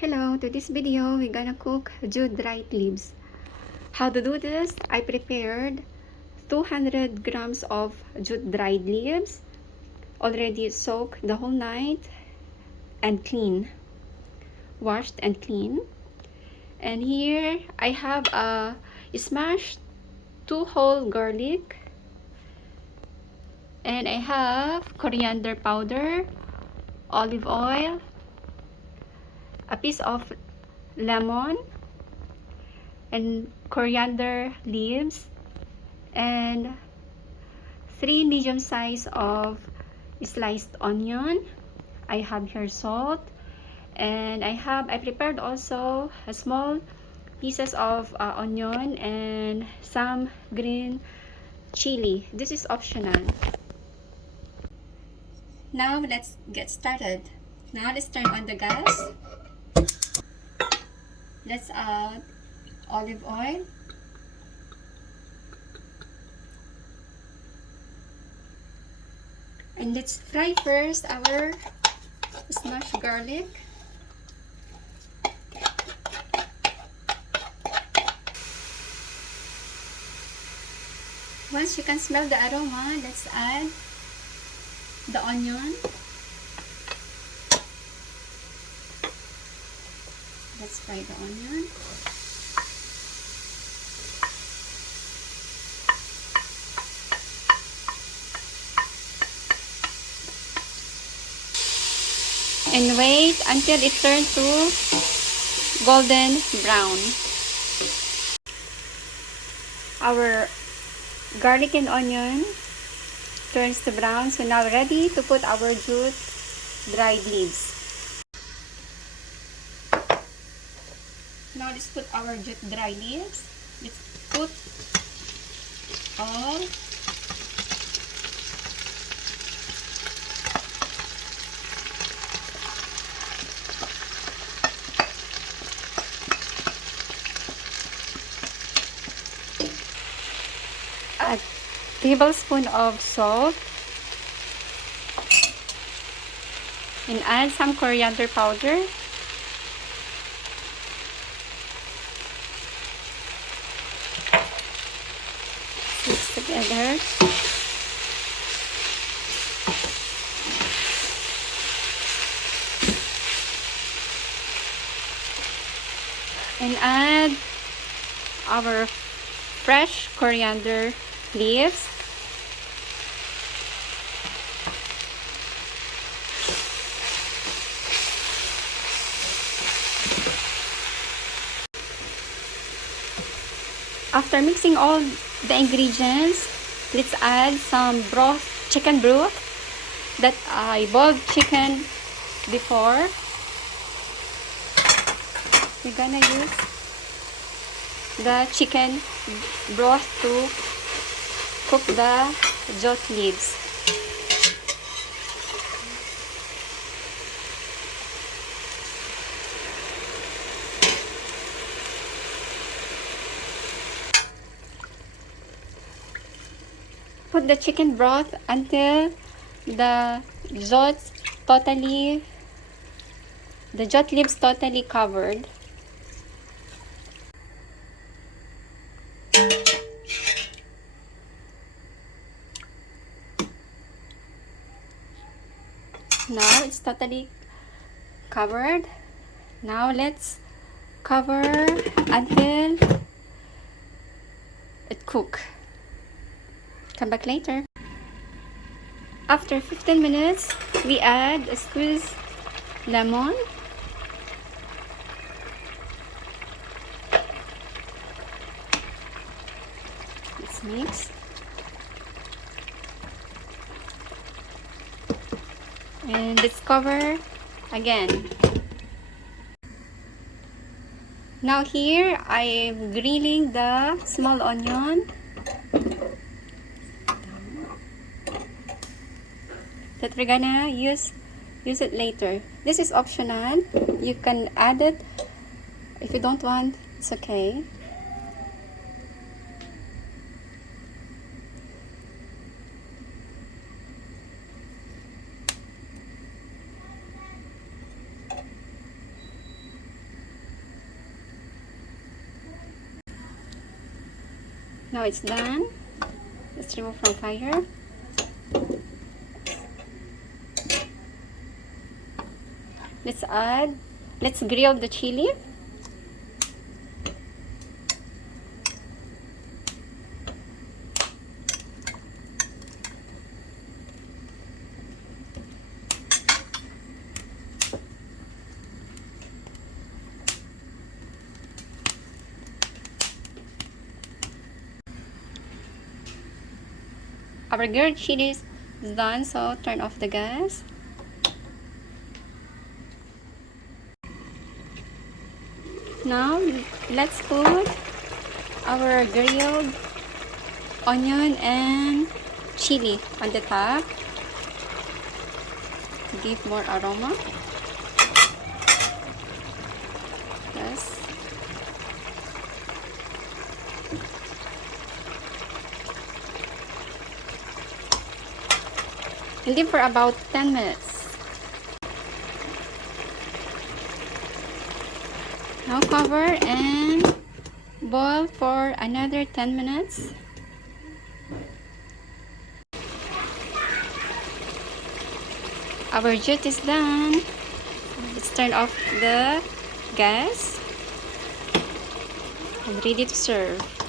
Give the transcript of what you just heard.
Hello, to this video we're gonna cook jute dried leaves. How to do this? I prepared 200 grams of jute dried leaves, already soaked the whole night and clean, washed and clean. And here I have a smashed 2 whole garlic, and I have coriander powder, olive oil, a piece of lemon, and coriander leaves, and 3 medium size of sliced onion. I have here salt, and I prepared also a small pieces of onion and some green chili. This is optional. Now let's get started. Now let's turn on the gas. Let's add olive oil, and let's fry first our smashed garlic. Once you can smell the aroma, let's add the onion. Let's fry the onion. And wait until it turns to golden brown. Our garlic and onion turns to brown, so now ready to put our jute dried leaves. Now let's put our jute dried leaves. Let's put all. A tablespoon of salt, and add some coriander powder, mix together, and add our fresh coriander leaves. After mixing all the ingredients, let's add some broth, chicken broth that I boiled chicken before. We're gonna use the chicken broth to cook the jute leaves. Put the chicken broth until the jute leaves totally covered. Now it's totally covered. Now let's cover until it cooks. Come back later. After 15 minutes, we add a squeezed lemon. Let's mix. And let's cover again. Now here I'm grilling the small onion that we're gonna use it later. This is optional. You can add it if you don't want, it's okay. Now it's done. Let's remove from fire. Let's grill the chili. Our grilled chili is done, so turn off the gas. Now let's put our grilled onion and chili on the top to give more aroma. Yes. And leave for about 10 minutes. Now cover and boil for another 10 minutes. Our jute is done. Let's turn off the gas and ready to serve.